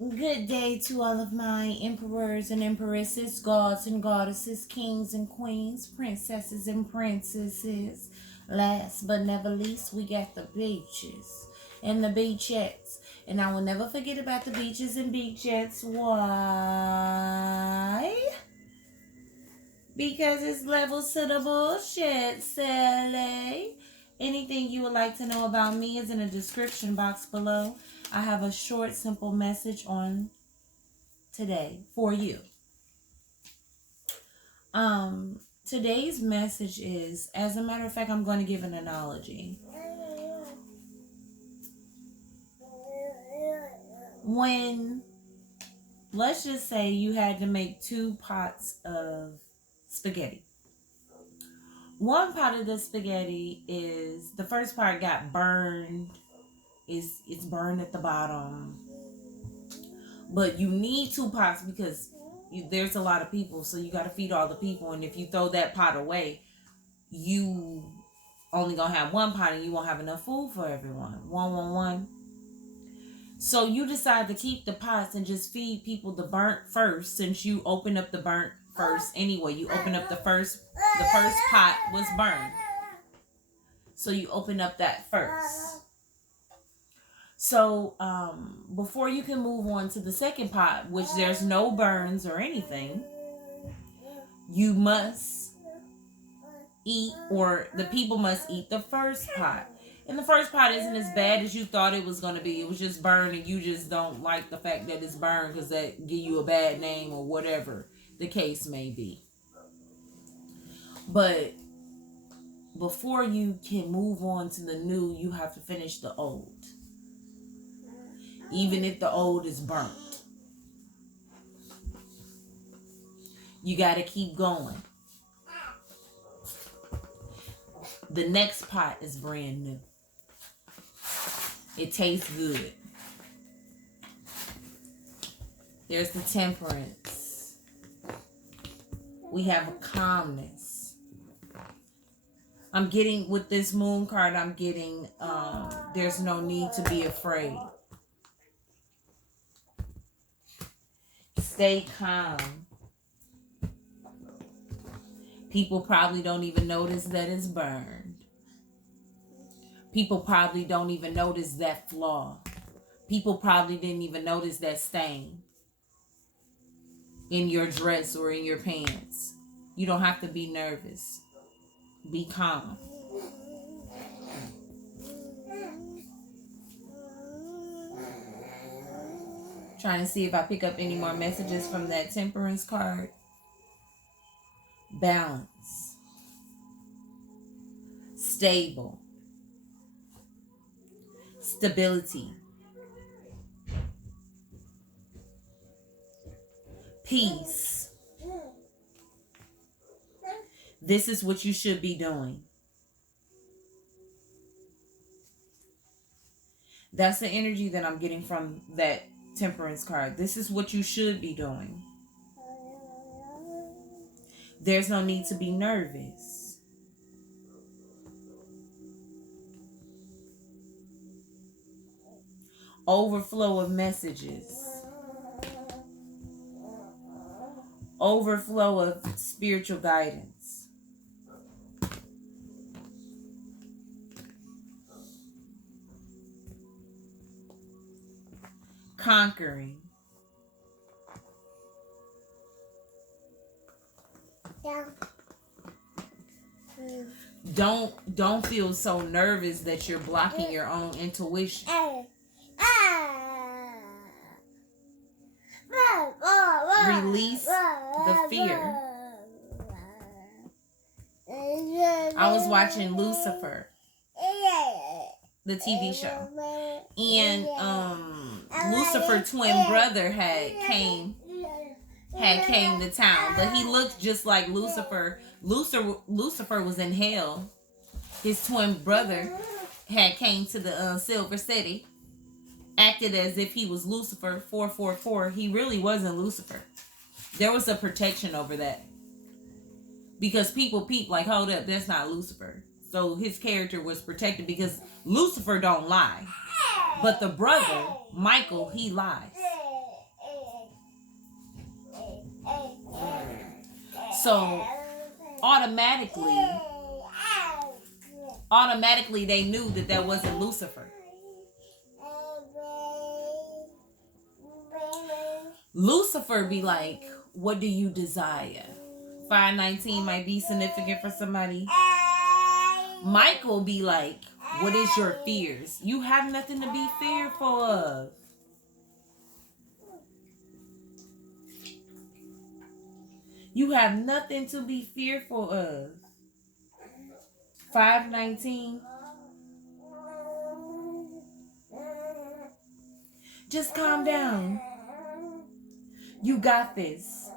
Good day to all of my emperors and empresses, gods and goddesses, kings and queens, princesses and princesses. Last but never least, we got the beaches and the beachettes. And I will never forget about the beaches and beachettes. Why? Because it's levels to the bullshit, Sally. Anything you would like to know about me is in the description box below. I have a short, simple message on today for you. Today's message is, as a matter of fact, I'm going to give an analogy. When, let's just say you had to make 2 pots of spaghetti. One pot of the spaghetti is, the first part got burned. It's burned at the bottom. But you need 2 pots because there's a lot of people, so you got to feed all the people. And if you throw that pot away, you only gonna have 1 pot and you won't have enough food for everyone. One. So you decide to keep the pots and just feed people the burnt first, since you open up the burnt first anyway. You open up the first pot was burned. So you open up that first. So before you can move on to the second pot, which there's no burns or anything, you must eat, or the people must eat the first pot. And the first pot isn't as bad as you thought it was going to be. It was just burned and you just don't like the fact that it's burned because that give you a bad name or whatever the case may be. But before you can move on to the new, you have to finish the old. Even if the old is burnt, you got to keep going. The next pot is brand new. It tastes good. There's the temperance. We have a calmness. I'm getting, with this moon card, I'm getting, there's no need to be afraid. Stay calm. People probably don't even notice that it's burned. People probably don't even notice that flaw. People probably didn't even notice that stain in your dress or in your pants. You don't have to be nervous. Be calm. Trying to see if I pick up any more messages from that temperance card. Balance. Stable. Stability. Peace. This is what you should be doing. That's the energy that I'm getting from that temperance card. This is what you should be doing. There's no need to be nervous. Overflow of messages. Overflow of spiritual guidance. Conquering. Don't feel so nervous that you're blocking your own intuition. Release the fear. I was watching Lucifer, the TV show, and Lucifer's twin brother had came to town, but he looked just like Lucifer. Lucifer was in hell. His twin brother had came to the Silver City, acted as if he was Lucifer 444. He really wasn't Lucifer. There was a protection over that, because people peep like, hold up, that's not Lucifer. So his character was protected because Lucifer don't lie, but the brother Michael, he lies. So automatically they knew that that wasn't Lucifer. Lucifer be like, what do you desire? 519 might be significant for somebody. Michael be like, what is your fears? You have nothing to be fearful of. You have nothing to be fearful of. 519. Just calm down. You got this.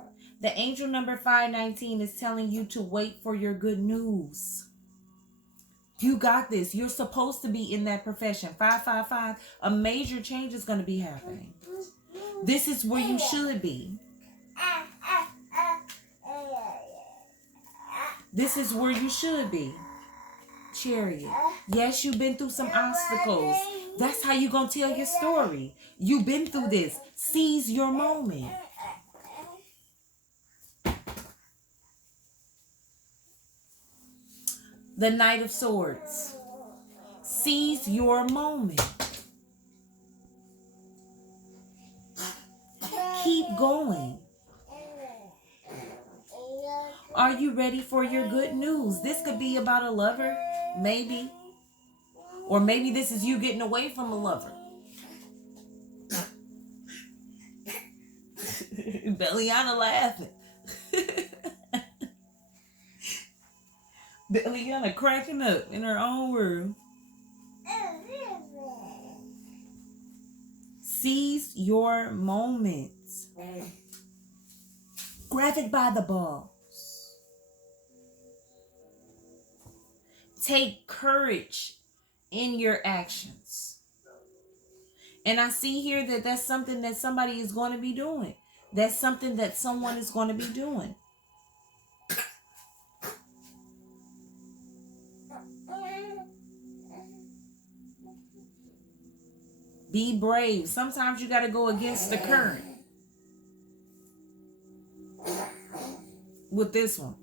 The angel number 519 is telling you to wait for your good news. You got this. You're supposed to be in that profession. 555. A major change is going to be happening. This is where you should be. This is where you should be. Chariot. Yes, you've been through some obstacles. That's how you're going to tell your story. You've been through this. Seize your moment. The Knight of Swords. Seize your moment. Keep going. Are you ready for your good news? This could be about a lover, maybe. Or maybe this is you getting away from a lover. Belliana laughing. Belliana cracking up in her own world. Seize your moments. Grab it by the balls. Take courage in your actions. And I see here that that's something that somebody is going to be doing. That's something that someone is going to be doing. Be brave. Sometimes you got to go against the current. With this one.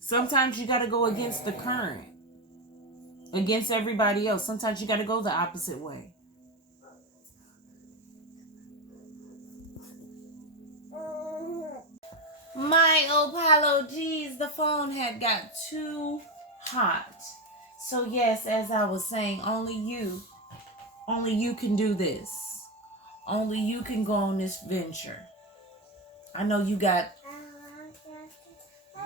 Sometimes you got to go against the current. Against everybody else. Sometimes you got to go the opposite way. My apologies. The phone had got too hot. So yes, as I was saying, only you can do this. Only you can go on this venture. I know you got,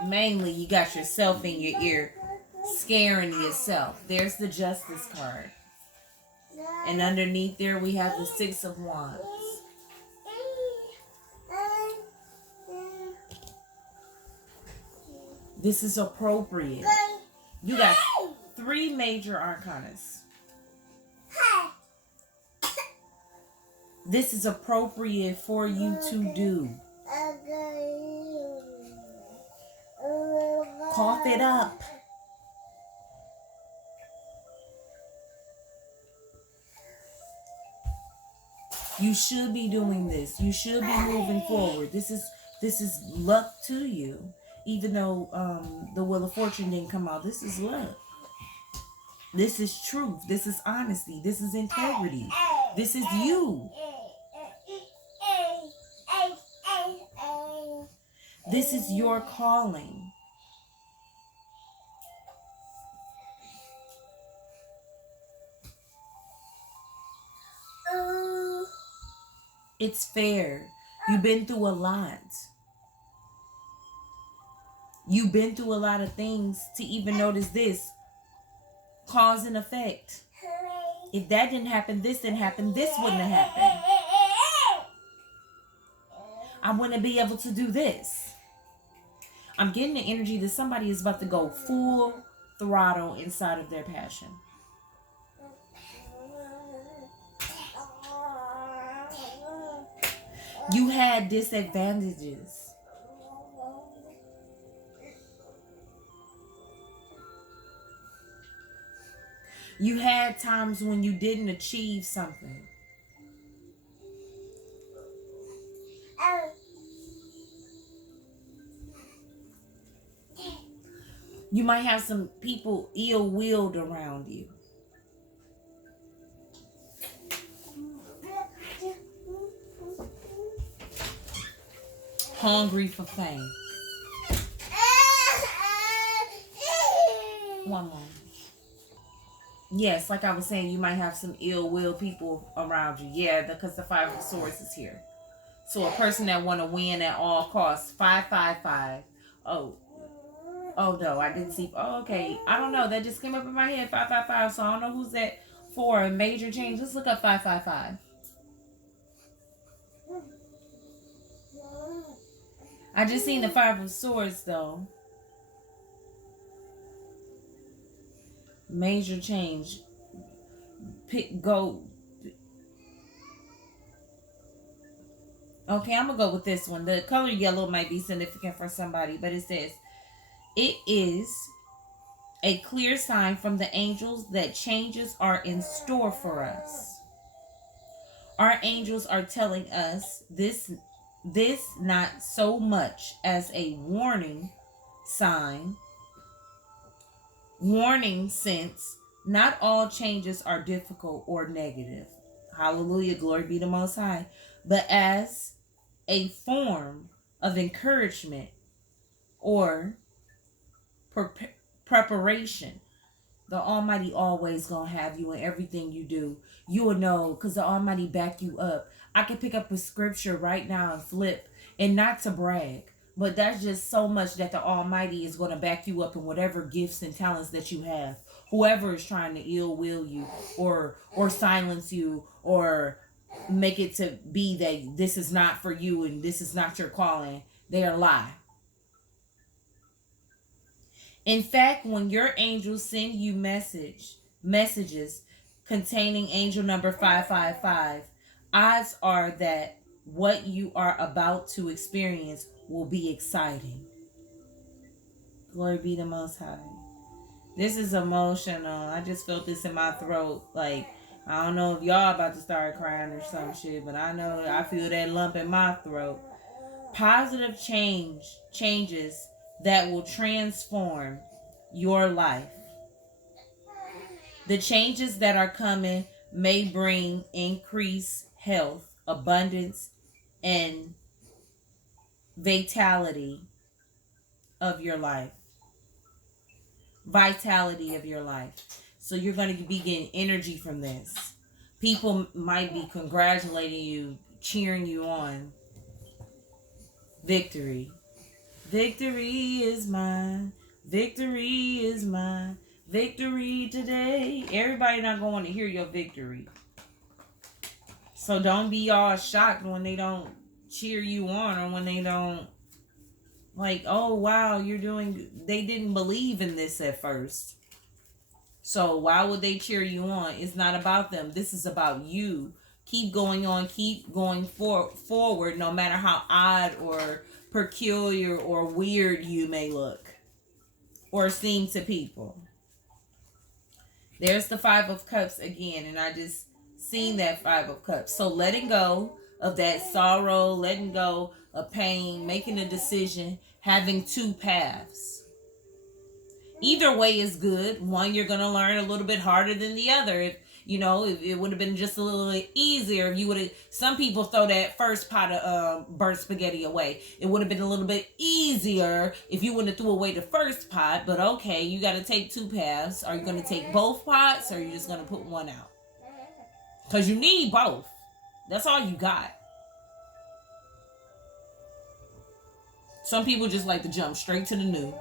mainly you got yourself in your ear, scaring yourself. There's the Justice card. And underneath there we have the Six of Wands. This is appropriate. You got 3 major arcanas. This is appropriate for you to do. Cough it up. You should be doing this. You should be moving forward. This is luck to you. Even though the Wheel of Fortune didn't come out, this is luck. This is truth. This is honesty. This is integrity. This is you. This is your calling. It's fair. You've been through a lot. You've been through a lot of things to even notice this. Cause and effect. If that didn't happen, this didn't happen, this wouldn't have happened. I wouldn't be able to do this. I'm getting the energy that somebody is about to go full throttle inside of their passion. You had disadvantages. You had times when you didn't achieve something. You might have some people ill-willed around you. Hungry for fame. One moment. Yes, like I was saying, you might have some ill-willed people around you. Yeah, because the Five of Swords is here. So a person that want to win at all costs. 555. Oh. Oh no, I didn't see. Oh, okay. I don't know. That just came up in my head. 555. So I don't know who's that for. A major change. Let's look up 555. I just seen the Five of Swords though. Major change. Go. Okay, I'm gonna go with this one. The color yellow might be significant for somebody, but it says it is a clear sign from the angels that changes are in store for us. Our angels are telling us this not so much as a warning sign. Warning, since not all changes are difficult or negative. Hallelujah, glory be to Most High. But as a form of encouragement or preparation. The Almighty always gonna have you in everything you do. You will know, because the Almighty back you up. I can pick up a scripture right now and flip, and not to brag, but that's just so much that the Almighty is going to back you up in whatever gifts and talents that you have. Whoever is trying to ill will you or silence you or make it to be that this is not for you and this is not your calling, they're a lie. In fact, when your angels send you messages containing angel number 555, odds are that what you are about to experience will be exciting. Glory be to Most High. This is emotional. I just felt this in my throat. Like, I don't know if y'all about to start crying or some shit, but I know I feel that lump in my throat. Positive changes that will transform your life. The changes that are coming may bring increased health, abundance, and vitality of your life. Vitality of your life. So you're going to be getting energy from this. People might be congratulating you, cheering you on. Victory. Victory is mine. Victory is mine. Victory today. Everybody not going to hear your victory. So don't be all shocked when they don't cheer you on or when they don't, like, oh wow, you're doing, they didn't believe in this at first. So why would they cheer you on? It's not about them. This is about you. Keep going on. Keep going forward no matter how odd or peculiar or weird you may look or seem to people. There's the Five of Cups again, and I just seen that Five of Cups. So letting go of that sorrow, letting go of pain, making a decision, having two paths. Either way is good. One, you're going to learn a little bit harder than the other. If it would have been just a little bit easier if you would have. Some people throw that first pot of burnt spaghetti away. It would have been a little bit easier if you wouldn't have threw away the first pot. But okay, you got to take two paths. Are you going to take both pots, or are you just going to put one out? Because you need both. That's all you got. Some people just like to jump straight to the new.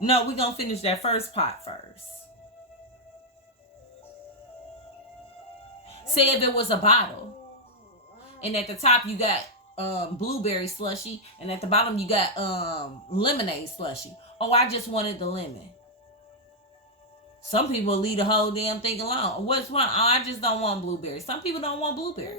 No, we're going to finish that first pot first. Say if it was a bottle, and at the top you got blueberry slushy, and at the bottom you got lemonade slushy. Oh, I just wanted the lemon. Some people leave the whole damn thing alone. What's wrong? Oh, I just don't want blueberry. Some people don't want blueberry.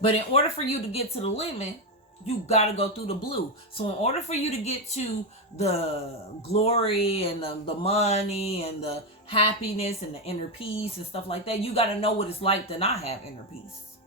But in order for you to get to the lemon, you got to go through the blue. So in order for you to get to the glory and the money and the happiness and the inner peace and stuff like that, you got to know what it's like to not have inner peace.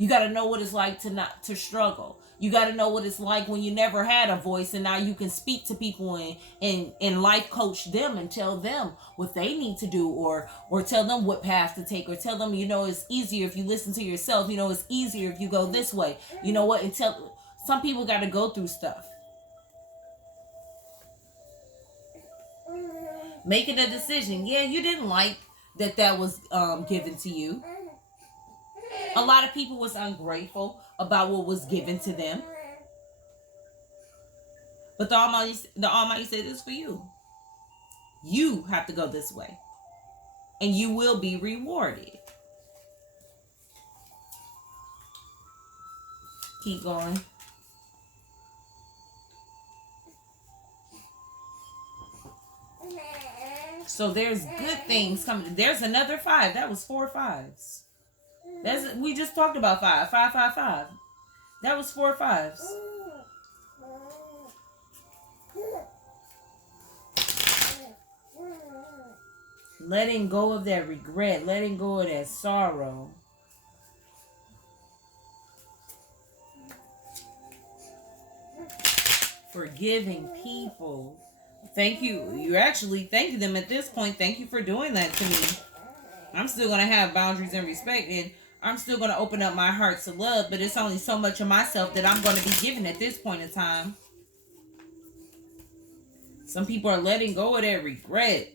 You got to know what it's like to not to struggle. You got to know what it's like when you never had a voice, and now you can speak to people and life coach them and tell them what they need to do, or tell them what path to take, or tell them, it's easier if you listen to yourself. It's easier if you go this way. You know what? And tell some people got to go through stuff. Making a decision. Yeah, you didn't like that was given to you. A lot of people was ungrateful about what was given to them. But the Almighty said this for you. You have to go this way. And you will be rewarded. Keep going. So there's good things coming. There's another 5. That was 4 5s. We just talked about 5. 5, 5, 5. That was 4 5s. Letting go of that regret. Letting go of that sorrow. Forgiving people. Thank you. You're actually thanking them at this point. Thank you for doing that to me. I'm still going to have boundaries and respect, and I'm still going to open up my heart to love, but it's only so much of myself that I'm going to be giving at this point in time. Some people are letting go of that regret.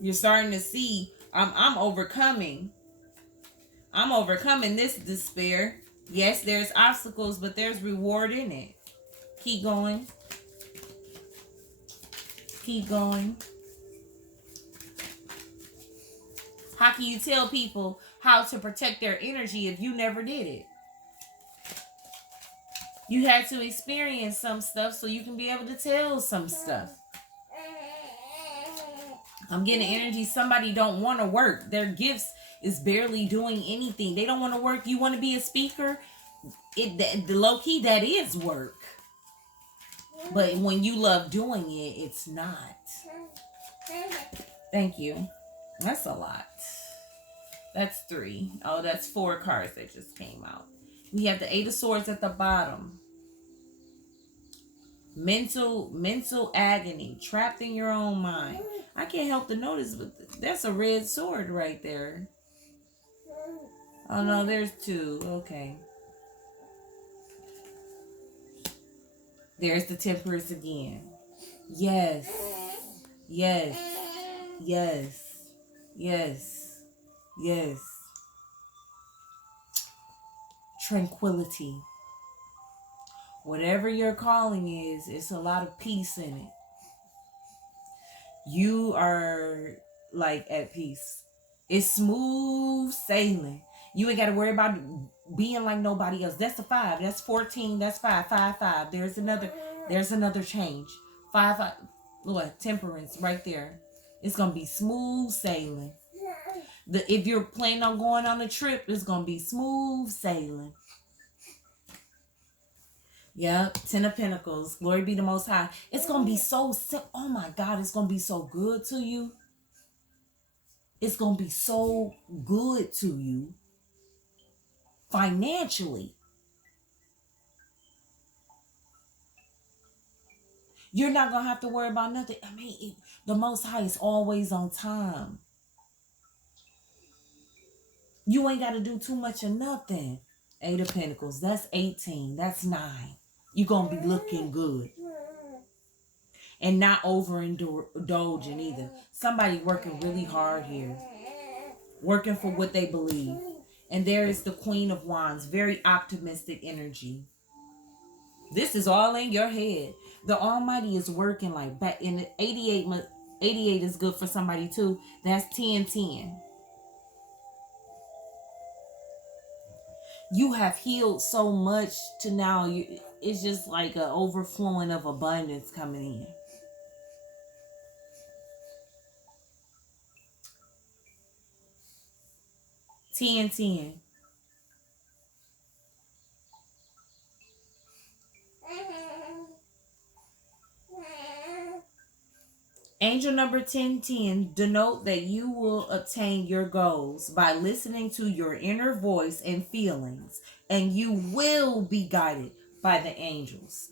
You're starting to see, I'm overcoming. I'm overcoming this despair. Yes, there's obstacles, but there's reward in it. Keep going. Keep going. How can you tell people how to protect their energy if you never did it? You had to experience some stuff so you can be able to tell some stuff. I'm getting energy. Somebody don't want to work. Their gifts is barely doing anything. They don't want to work. You want to be a speaker? The low key, that is work. But when you love doing it, it's not. Thank you. That's a lot. That's 3. Oh, that's 4 cards that just came out. We have the 8 of Swords at the bottom. Mental agony, trapped in your own mind. I can't help to notice, but that's a red sword right there. Oh no, there's 2. Okay. There's the Temperance again. Yes. Yes. Yes. Yes. Yes. Tranquility. Whatever your calling is, it's a lot of peace in it. You are like at peace. It's smooth sailing. You ain't got to worry about being like nobody else. That's the 5. That's 14. That's 5. 5, 5. There's another change. 5, 5. Look, Temperance right there. It's gonna be smooth sailing. If you're planning on going on a trip, it's gonna be smooth sailing. Yep, 10 of Pentacles. Glory be the Most High. It's gonna be so simple. Oh my God, it's gonna be so good to you. It's gonna be so good to you financially. You're not gonna have to worry about nothing. I mean, the Most High is always on time. You ain't got to do too much of nothing. 8 of Pentacles. That's 18. That's 9. You're gonna be looking good. And not overindulging either. Somebody working really hard here. Working for what they believe. And there is the Queen of Wands. Very optimistic energy. This is all in your head. The Almighty is working like back in the 88 is good for somebody too. That's 10-10. You have healed so much to now it's just like an overflowing of abundance coming in. Ten. Angel number 1010 denote that you will obtain your goals by listening to your inner voice and feelings, and you will be guided by the angels.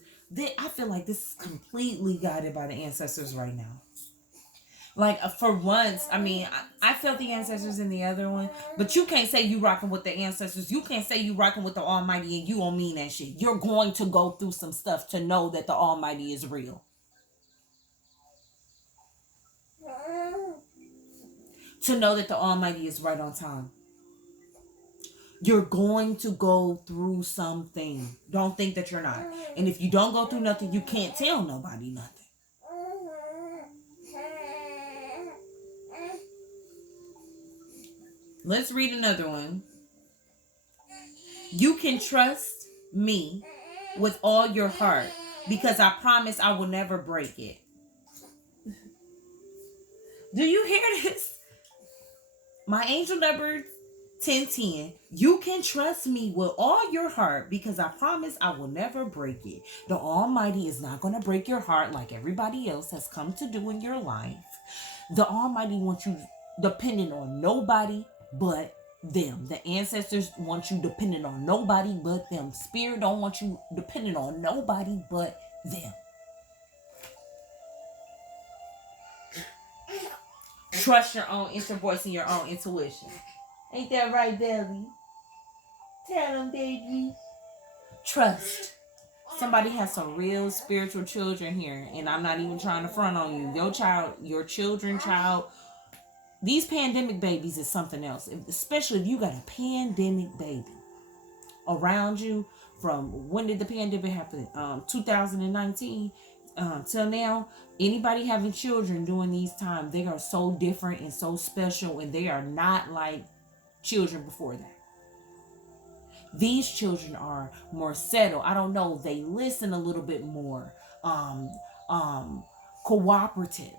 I feel like this is completely guided by the ancestors right now. Like for once, I mean, I felt the ancestors in the other one, but you can't say you rocking with the ancestors. You can't say you rocking with the Almighty and you don't mean that shit. You're going to go through some stuff to know that the Almighty is real. To know that the Almighty is right on time. You're going to go through something. Don't think that you're not. And if you don't go through nothing, you can't tell nobody nothing. Let's read another one. You can trust me with all your heart because I promise I will never break it. Do you hear this? My angel number 1010. You can trust me with all your heart because I promise I will never break it. The Almighty is not going to break your heart like everybody else has come to do in your life. The Almighty wants you dependent on nobody but them. The ancestors want you dependent on nobody but them. Spirit don't want you dependent on nobody but them. Trust your own inner voice and your own intuition. Ain't that right, Debbie? Tell them, baby. Trust. Somebody has some real spiritual children here, and I'm not even trying to front on you. Your child, your children, child. These pandemic babies is something else, especially if you got a pandemic baby around you. From when did the pandemic happen? 2019 till now. Anybody having children during these times, they are so different and so special, and they are not like children before that. These children are more settled. I don't know. They listen a little bit more. Cooperative.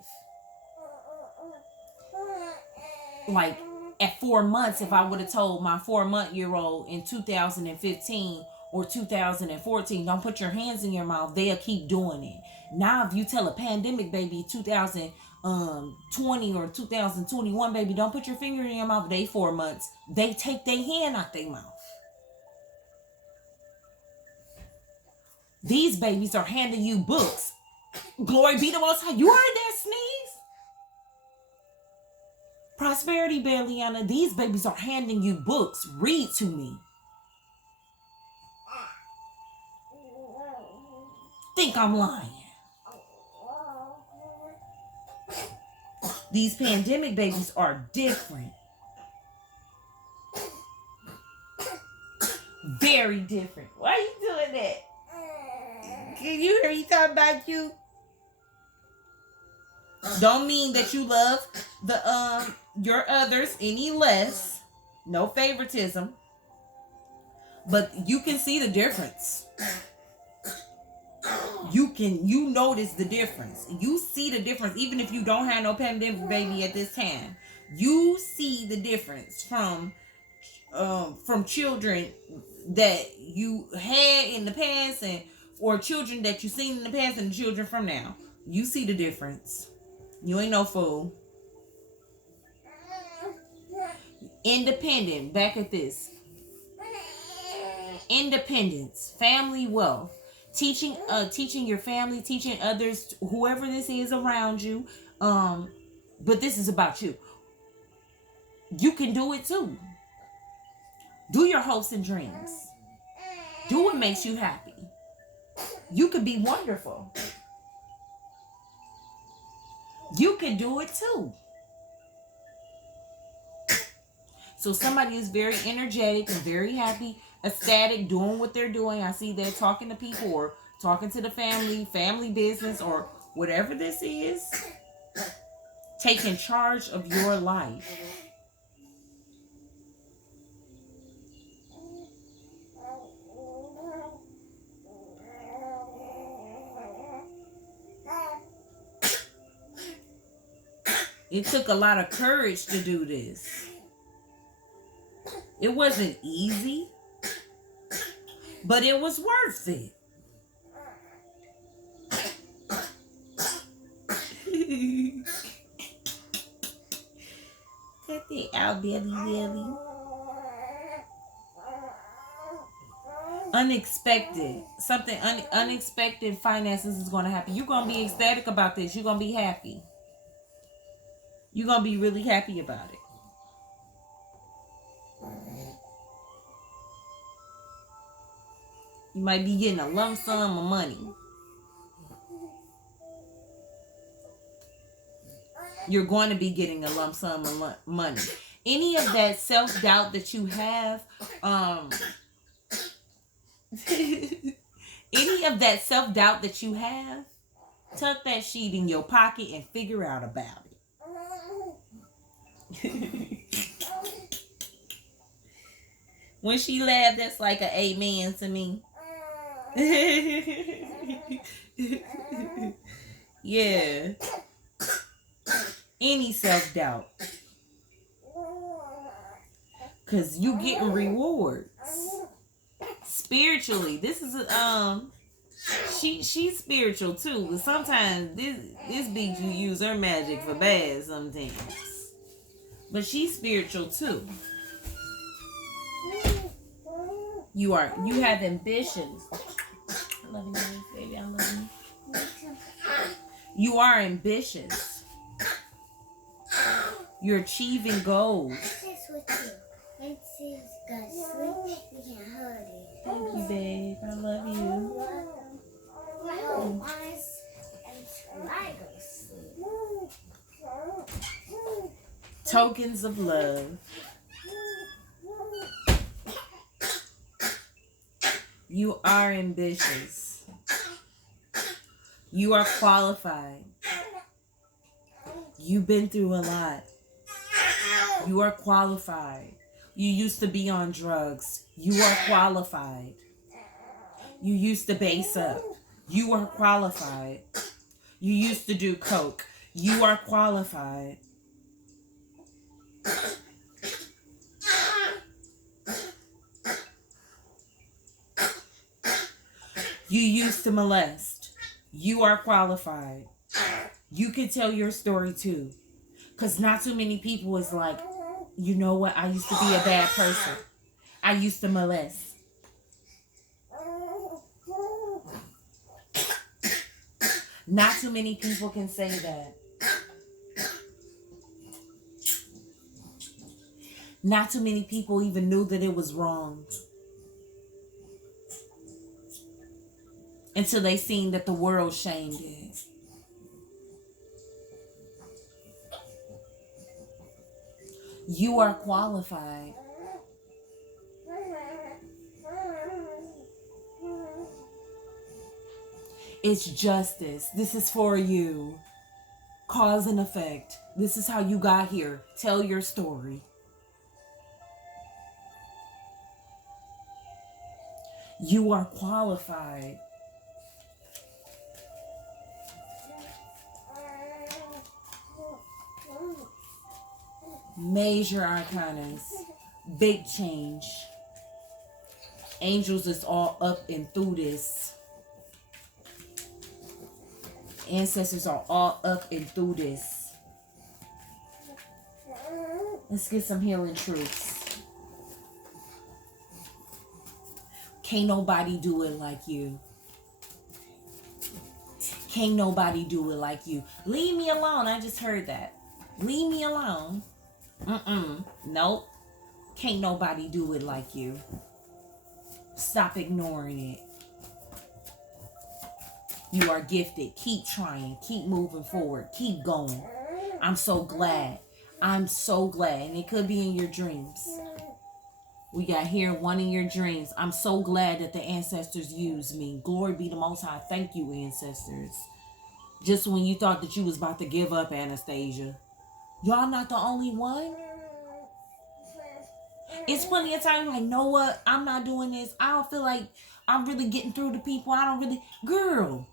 Like at 4 months, if I would have told my 4-month-year-old in 2015 or 2014, don't put your hands in your mouth, they'll keep doing it. Now, if you tell a pandemic baby 2020 or 2021 baby, don't put your finger in your mouth, they 4 months, they take their hand out their mouth. These babies are handing you books. Glory be to Most High. You heard that sneeze? Prosperity, Belliana. These babies are handing you books. Read to me. Think I'm lying. These pandemic babies are different. Very different. Why are you doing that? Can you hear me talking about you? Don't mean that you love the your others any less. No favoritism. But you can see the difference. You notice the difference. You see the difference even if you don't have no pandemic baby at this time. You see the difference from children that you had in the past and or children that you seen in the past and the children from now. You see the difference. You ain't no fool. Independent. Back at this. Independence. Family wealth. Teaching your family, teaching others, whoever this is around you. But this is about you. You can do it too. Do your hopes and dreams. Do what makes you happy. You could be wonderful. You can do it too. So somebody is very energetic and very happy, ecstatic, doing what they're doing. I see they're talking to people or talking to the family business or whatever this is. Taking charge of your life. It took a lot of courage to do this. It wasn't easy, but it was worth it. that thing out, belly, belly. Unexpected. Something unexpected finances is going to happen. You're going to be ecstatic about this. You're going to be happy. You're going to be really happy about it. You might be getting a lump sum of money. You're going to be getting a lump sum of money. Any of that self-doubt that you have, any of that self-doubt that you have, tuck that sheet in your pocket and figure out about it. When she laughed, that's like an amen to me. Yeah. Any self-doubt. Because you getting rewards. Spiritually. This is she's spiritual too. But sometimes this bitch you use her magic for bad sometimes. But she's spiritual too. You have ambitions. I love you, baby. I love you. You are ambitious. You're achieving goals. Thank you, babe. I love you. Tokens of love. You are ambitious. You are qualified. You've been through a lot. You are qualified. You used to be on drugs. You are qualified. You used to base up. You are qualified. You used to do coke. You are qualified. You used to molest. You are qualified. You can tell your story too. Because not too many people is like, you know what? I used to be a bad person. I used to molest. Not too many people can say that. Not too many people even knew that it was wrong. Until they seen that the world shamed it. You are qualified. It's justice. This is for you. Cause and effect. This is how you got here. Tell your story. You are qualified. Major arcanas. Big change. Angels is all up and through this. Ancestors are all up and through this. Let's get some healing truths. Can't nobody do it like you. Can't nobody do it like you. Leave me alone. I just heard that. Leave me alone. Nope. Can't nobody do it like you. Stop ignoring it. You are gifted. Keep trying. Keep moving forward. Keep going. I'm so glad. I'm so glad. And it could be in your dreams. We got here one in your dreams. I'm so glad that the ancestors used me. Glory be to Most High. Thank you, ancestors. Just when you thought that you was about to give up, Anastasia. Y'all not the only one. It's plenty of time like, know what? I'm not doing this. I don't feel like I'm really getting through to people. I don't really... Girl,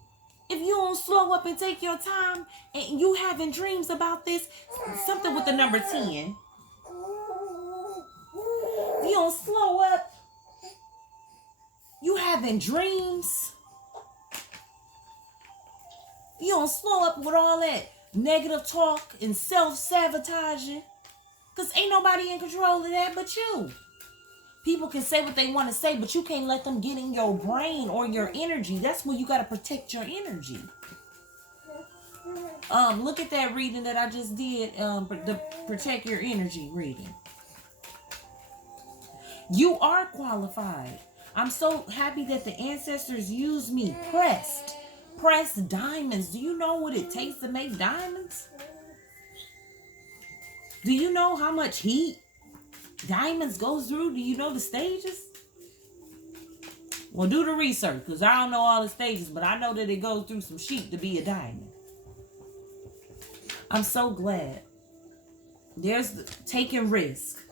if you don't slow up and take your time and you having dreams about this, something with the number 10. If you don't slow up, you having dreams. You don't slow up with all that negative talk and self-sabotaging. Because ain't nobody in control of that but you. People can say what they want to say, but you can't let them get in your brain or your energy. That's where you got to protect your energy. Look at that reading that I just did. The protect your energy reading. You are qualified. I'm so happy that the ancestors used me. Pressed diamonds. Do you know what it takes to make diamonds? Do you know how much heat diamonds goes through? Do you know the stages? Well, do the research, because I don't know all the stages, but I know that it goes through some sheet to be a diamond. I'm so glad. There's taking risk.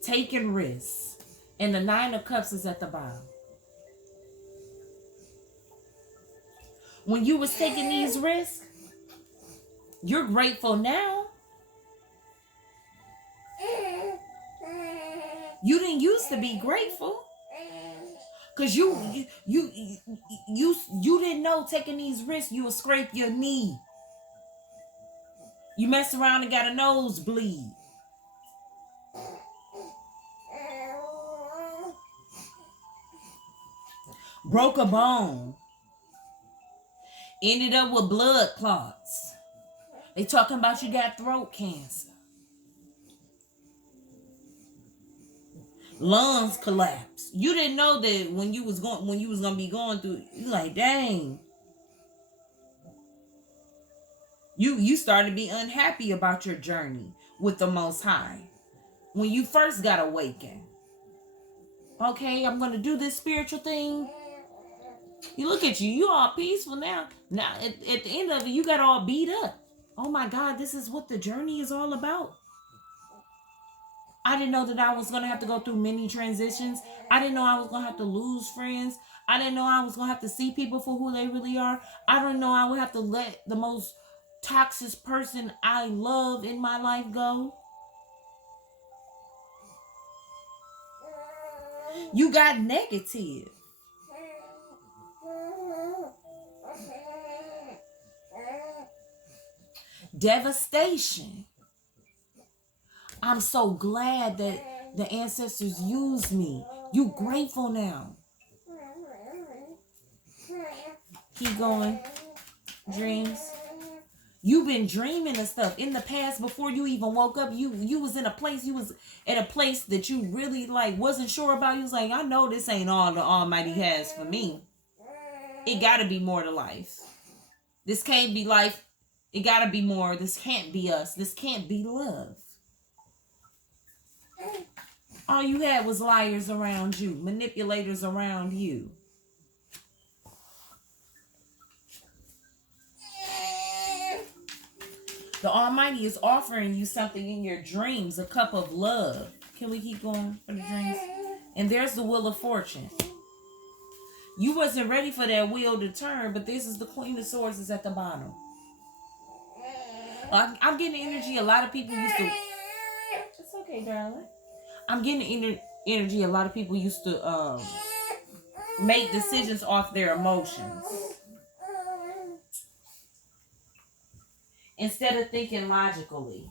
Taking risks. And the 9 of Cups is at the bottom. When you was taking these risks, you're grateful now. You didn't used to be grateful. Because you didn't know taking these risks, you would scrape your knee. You mess around and got a nosebleed. Broke a bone. Ended up with blood clots. They talking about you got throat cancer. Lungs collapsed. You didn't know that when you was gonna be going through. You like, dang. You started to be unhappy about your journey with the Most High when you first got awakened. Okay, I'm gonna do this spiritual thing. You look at you. You all peaceful now. Now at the end of it, you got all beat up. Oh my God, this is what the journey is all about. I didn't know that I was going to have to go through many transitions. I didn't know I was going to have to lose friends. I didn't know I was going to have to see people for who they really are. I didn't know I would have to let the most toxic person I love in my life go. You got negative. Devastation. I'm so glad that the ancestors used me. You grateful now. Keep going. Dreams. You've been dreaming of stuff in the past before you even woke up. You was in a place. You was at a place that you really like wasn't sure about. You was like, I know this ain't all the Almighty has for me. It gotta be more to life. This can't be life. It gotta be more. This can't be us. This can't be love. All you had was liars around you, manipulators around you. The Almighty is offering you something in your dreams, a cup of love. Can we keep going for the dreams? And there's the Wheel of Fortune. You wasn't ready for that wheel to turn, but this is the Queen of Swords is at the bottom. I'm getting energy. A lot of people used to... It's okay, darling. I'm getting energy. A lot of people used to make decisions off their emotions instead of thinking logically.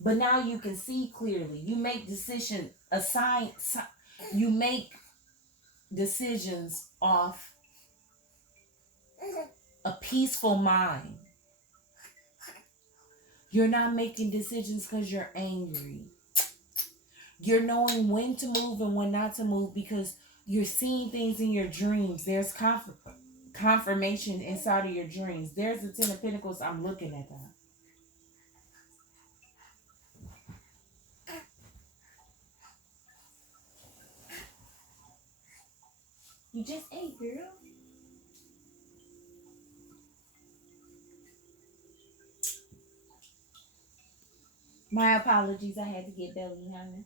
But now you can see clearly. You make you make decisions off a peaceful mind. You're not making decisions because you're angry. You're knowing when to move and when not to move because you're seeing things in your dreams. There's confirmation inside of your dreams. There's the 10 of Pentacles. I'm looking at that. You just ate, girl. My apologies. I had to get belly, honey.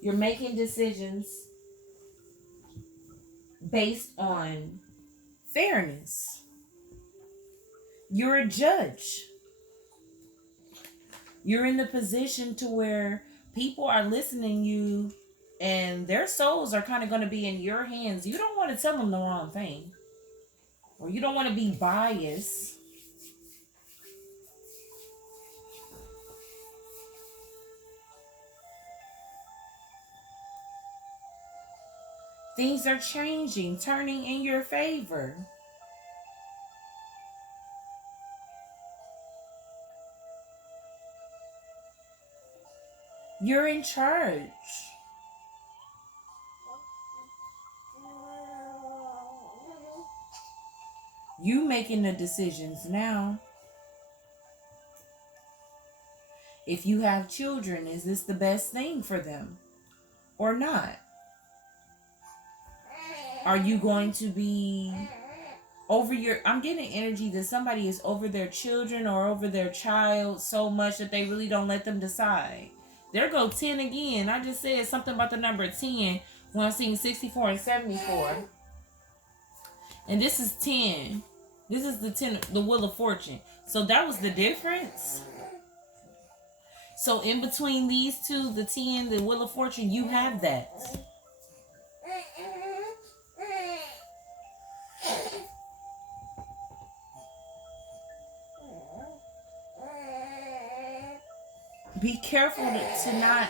You're making decisions based on fairness. You're a judge. You're in the position to where people are listening to you and their souls are kind of going to be in your hands. You don't want to tell them the wrong thing. or you don't want to be biased. Things are changing, turning in your favor. You're in charge. You making the decisions now. If you have children, is this the best thing for them or not? Are you going to be over your... I'm getting energy that somebody is over their children or over their child so much that they really don't let them decide. There go 10 again. I just said something about the number 10 when I seen 64 and 74. And this is 10. This is the 10, the Wheel of Fortune. So that was the difference. So in between these two, the 10, the Wheel of Fortune, you have that. Be careful to not...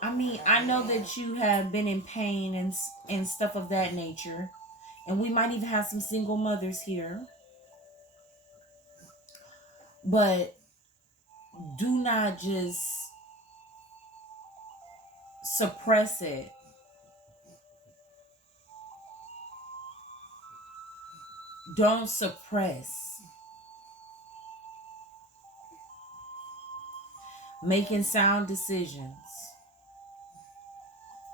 I mean, I know that you have been in pain and stuff of that nature. And we might even have some single mothers here. But do not just suppress it. Don't suppress. Making sound decisions.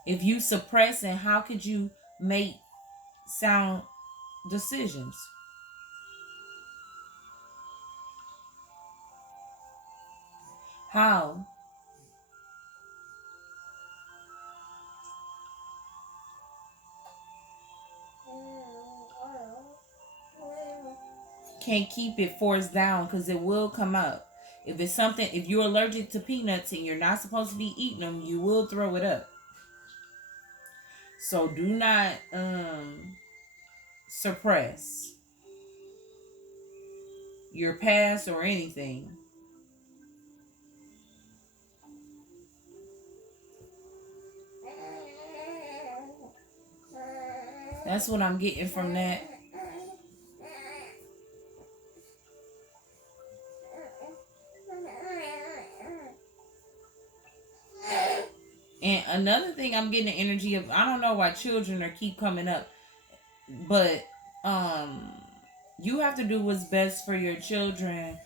If you suppress, and how could you make sound decisions? How? Can't keep it forced down because it will come up. If it's something, if you're allergic to peanuts and you're not supposed to be eating them, you will throw it up. So do not suppress your past or anything. That's what I'm getting from that. And another thing I'm getting the energy of, I don't know why children are keep coming up, but you have to do what's best for your children,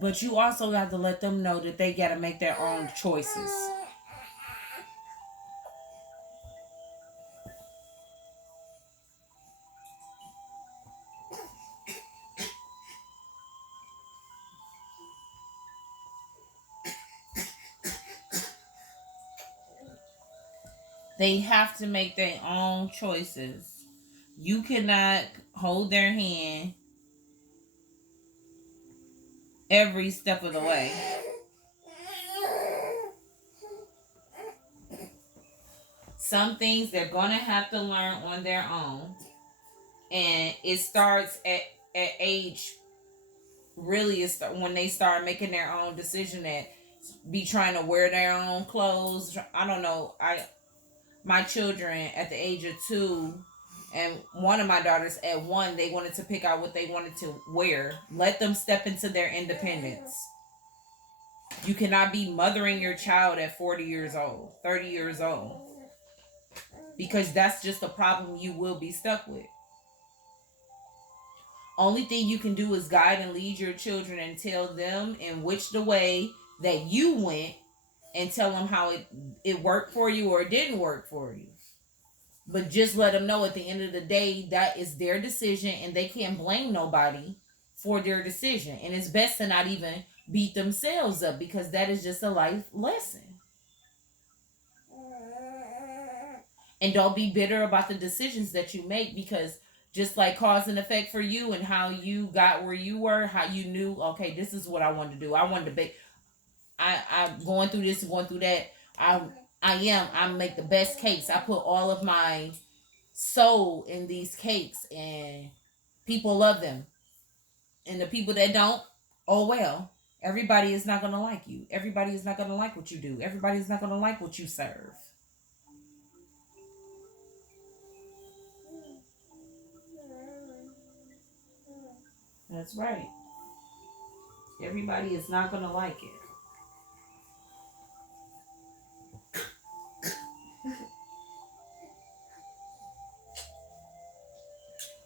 but you also have to let them know that they got to make their own choices. They have to make their own choices. You cannot hold their hand every step of the way. Some things they're going to have to learn on their own. And it starts at age, really, it's when they start making their own decision, that be trying to wear their own clothes. I don't know. My children at the age of 2 and one of my daughters at 1, they wanted to pick out what they wanted to wear. Let them step into their independence. You cannot be mothering your child at 40 years old, 30 years old, because that's just a problem you will be stuck with. Only thing you can do is guide and lead your children and tell them in which the way that you went, and tell them how it worked for you or it didn't work for you. But just let them know at the end of the day, that is their decision and they can't blame nobody for their decision. And it's best to not even beat themselves up, because that is just a life lesson. And don't be bitter about the decisions that you make, because just like cause and effect for you and how you got where you were, how you knew, okay, this is what I wanted to do. I wanted to be... I'm going through this, going through that. I make the best cakes. I put all of my soul in these cakes, and People love them. And the people that don't, oh well. Everybody is not going to like you. Everybody is not going to like what you do. Everybody is not going to like what you serve. That's right. Everybody is not going to like it.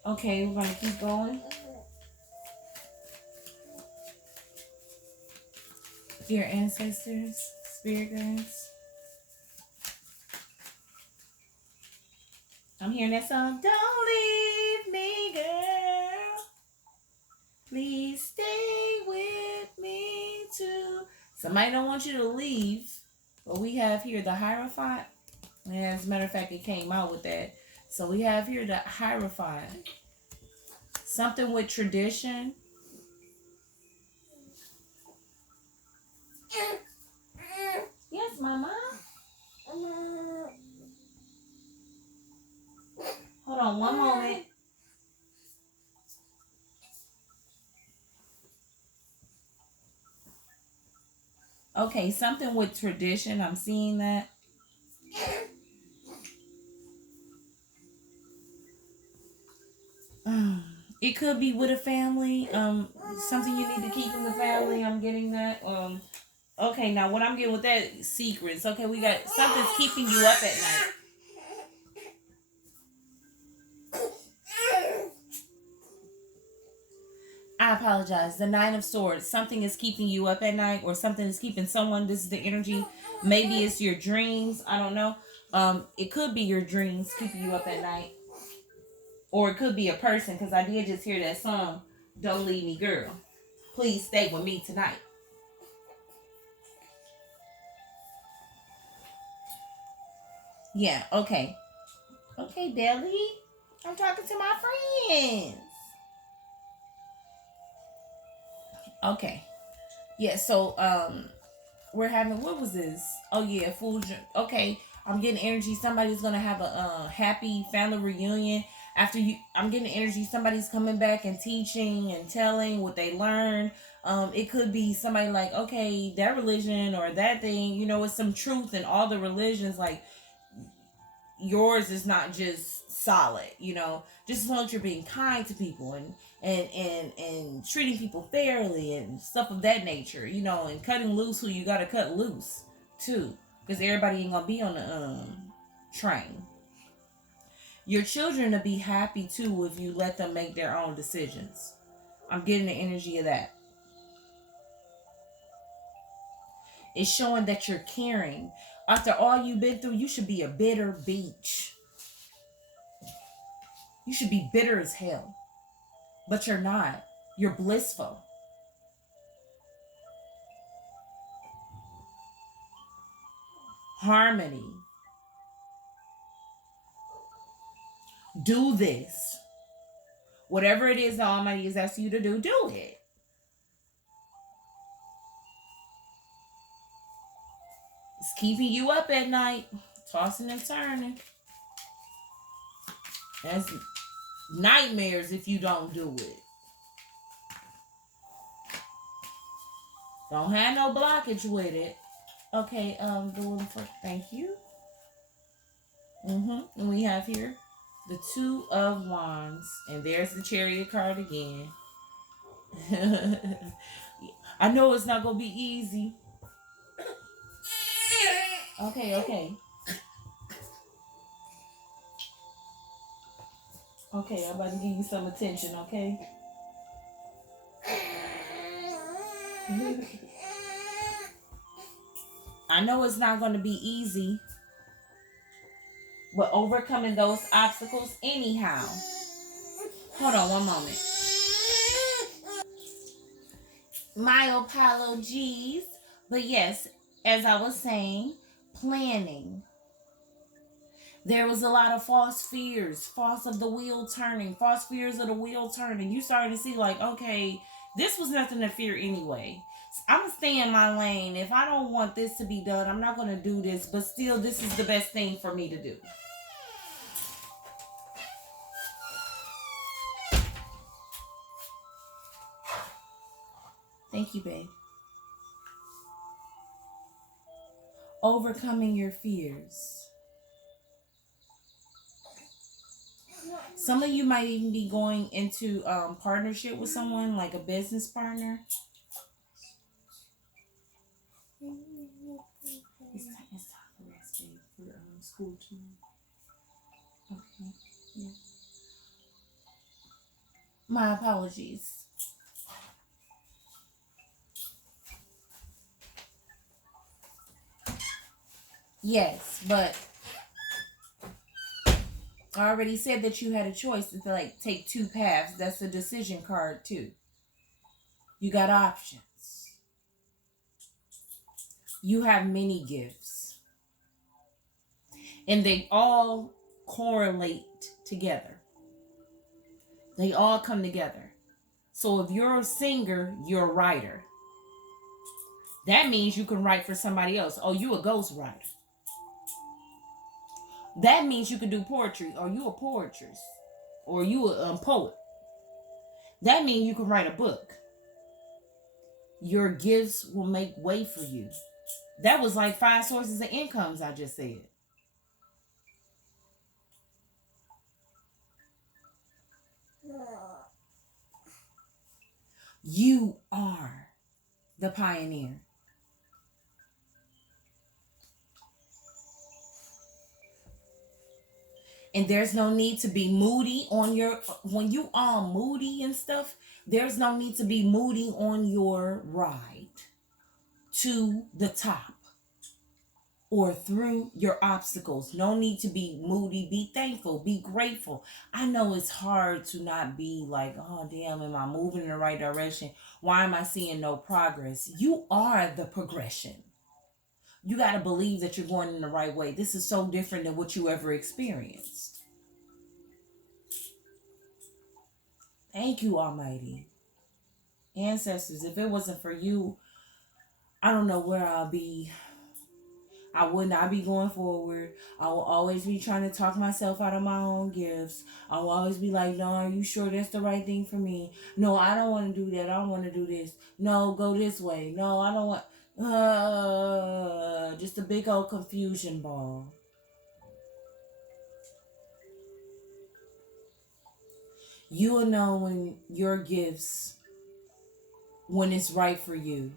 Okay, we're going to keep going. Dear ancestors, spirit guides, I'm hearing that song. Don't leave me, girl. Please stay with me too. Somebody don't want you to leave. But we have here the Hierophant. And as a matter of fact, it came out with that. So we have here the Hierophant. Something with tradition. Yes, Mama. Hold on one moment. Okay, something with tradition. I'm seeing that. It could be with a family. Something you need to keep in the family. I'm getting that. Okay, now what I'm getting with that, secrets. Okay, we got something's keeping you up at night. I apologize. The Nine of Swords. Something is keeping you up at night, or something is keeping someone. This is the energy. Maybe it's your dreams. I don't know. It could be your dreams keeping you up at night, or it could be a person. Because I did just hear that song. Don't leave me, girl. Please stay with me tonight. Yeah. Okay. Okay, Belly. I'm talking to my friends. Okay. Yeah. So we're having, what was this? Oh yeah, food. Okay, I'm getting energy. Somebody's gonna have a happy family reunion after you. I'm getting energy. Somebody's coming back and teaching and telling what they learned. It could be somebody like, okay, that religion or that thing. You know, it's some truth in all the religions. Like yours is not just solid. You know, just as long as you're being kind to people and treating people fairly and stuff of that nature, you know, and cutting loose who you gotta cut loose too, because everybody ain't gonna be on the train. Your children to be happy too if you let them make their own decisions. I'm getting the energy of that. It's showing that you're caring. After all you've been through, you should be a bitter beach. You should be bitter as hell, but you're not. You're blissful. Harmony. Do this. Whatever it is the Almighty is asking you to do it. It's keeping you up at night, tossing and turning. That's nightmares if you don't do it. Don't have no blockage with it. Okay, the one for thank you. And we have here the Two of Wands, and there's the Chariot card again. I know it's not gonna be easy. Okay. Okay, I'm about to give you some attention, okay? I know it's not going to be easy, but overcoming those obstacles anyhow. Hold on one moment. My apologies. But yes, as I was saying, planning. There was a lot of false fears, false of the wheel turning, false fears of the wheel turning. You started to see like, okay, this was nothing to fear anyway. I'm gonna stay in my lane. If I don't want this to be done, I'm not gonna do this. But still, this is the best thing for me to do. Thank you, babe. Overcoming your fears. Some of you might even be going into partnership with someone, like a business partner. It's time for rest, babe, for school tomorrow. Okay. Yeah. My apologies. Yes, but I already said that you had a choice to like take two paths. That's a decision card too. You got options. You have many gifts. And they all correlate together. They all come together. So if you're a singer, you're a writer. That means you can write for somebody else. Oh, you a ghostwriter. That means you can do poetry. Or you a poetess. Or you a poet. That means you can write a book. Your gifts will make way for you. That was like 5 sources of incomes I just said. You are the pioneer. And there's no need to be moody on your, when you are moody and stuff, there's no need to be moody on your ride to the top or through your obstacles. No need to be moody. Be thankful. Be grateful. I know it's hard to not be like, oh damn, am I moving in the right direction? Why am I seeing no progress? You are the progression. You got to believe that you're going in the right way. This is so different than what you ever experienced. Thank you, Almighty. Ancestors, if it wasn't for you, I don't know where I'll be. I would not be going forward. I will always be trying to talk myself out of my own gifts. I will always be like, no, are you sure that's the right thing for me? No, I don't want to do that. I want to do this. No, go this way. No, I don't want. Just a big old confusion ball. You will know when your gifts, when it's right for you.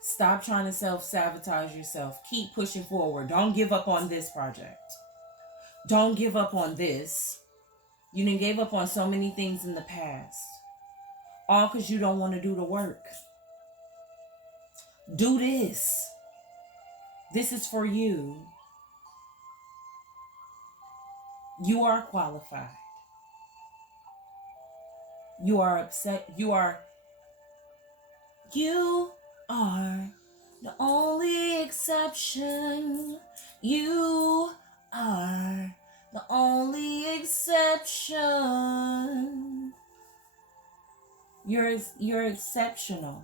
Stop trying to self-sabotage yourself. Keep pushing forward. Don't give up on this project. Don't give up on this. You done gave up on so many things in the past. All because you don't want to do the work. Do this. This is for you. You are qualified. You are upset. You are the only exception. You are the only exception. You're exceptional.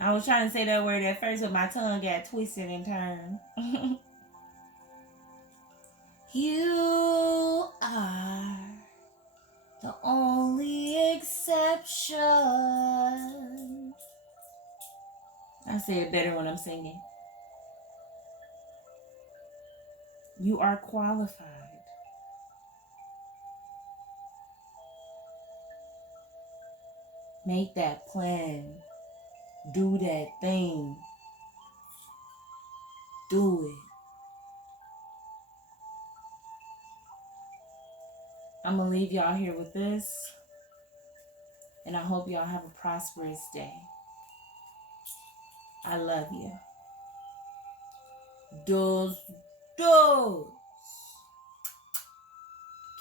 I was trying to say that word at first, but my tongue got twisted and turned. You are the only exception. I say it better when I'm singing. You are qualified. Make that plan. Do that thing. Do it. I'm going to leave y'all here with this. And I hope y'all have a prosperous day. I love you. Dos.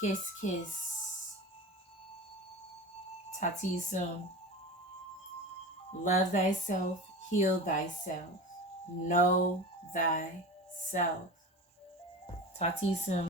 Kiss, kiss. Talk to you soon. Love thyself. Heal thyself. Know thyself. Talk to you soon.